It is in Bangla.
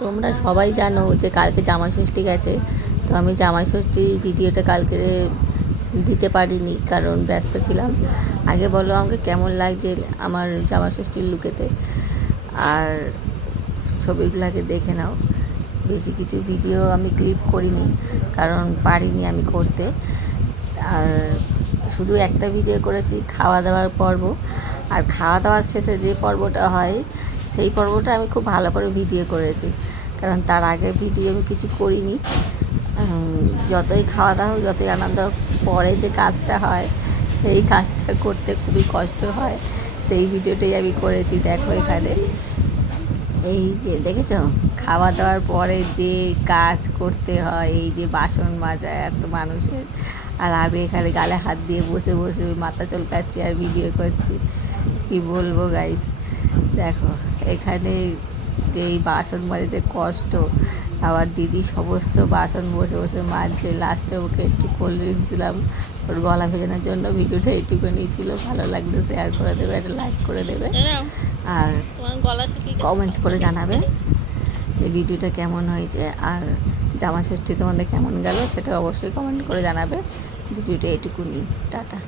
তোমরা সবাই জানো যে কালকে জামাই ষষ্ঠী গেছে। তো আমি জামাই ষষ্ঠীর ভিডিওটা কালকে দিতে পারিনি, কারণ ব্যস্ত ছিলাম। আগে বলো আমাকে কেমন লাগছে আমার জামাই ষষ্ঠীর লুকেতে, আর ছবিগুলোকে দেখে নাও। বেশি কিছু ভিডিও আমি ক্লিপ করিনি, কারণ পারিনি আমি করতে। আর শুধু একটা ভিডিও করেছি খাওয়া দাওয়ার পর্ব, আর খাওয়া দাওয়ার শেষে যে পর্বটা হয় সেই পর্বটা আমি খুব ভালো করে ভিডিও করেছি, কারণ তার আগে ভিডিও আমি কিছু করিনি। যতই খাওয়া দাওয়া হোক, যতই আনন্দ হোক, পরে যে কাজটা হয় সেই কাজটা করতে খুবই কষ্ট হয়। সেই ভিডিওটাই আমি করেছি। দেখো এখানে এই যে দেখেছ, খাওয়া দাওয়ার পরে যে কাজ করতে হয়, এই যে বাসন মাজা এত মানুষের, আর আমি এখানে গালে হাত দিয়ে বসে বসে মাথা চুলকাচ্ছি আর ভিডিও করছি। কি বলবো গাইস, দেখো এখানে যে এই বাসন মাজতে কষ্ট, আবার দিদি সমস্ত বাসন বসে বসে মাজছে। লাস্টে ওকে একটু কোল্ড ড্রিঙ্কস দিলাম ওর গলা ভেজানোর জন্য। ভিডিওটা এইটুকুনি ছিল, ভালো লাগলে শেয়ার করে দেবে, একটা লাইক করে দেবে, আর কমেন্ট করে জানাবে এই ভিডিওটা কেমন হয়েছে, আর জামা ষষ্ঠী তোমাদের কেমন গেল সেটা অবশ্যই কমেন্ট করে জানাবে। ভিডিওটা এইটুকুনি, টাটা।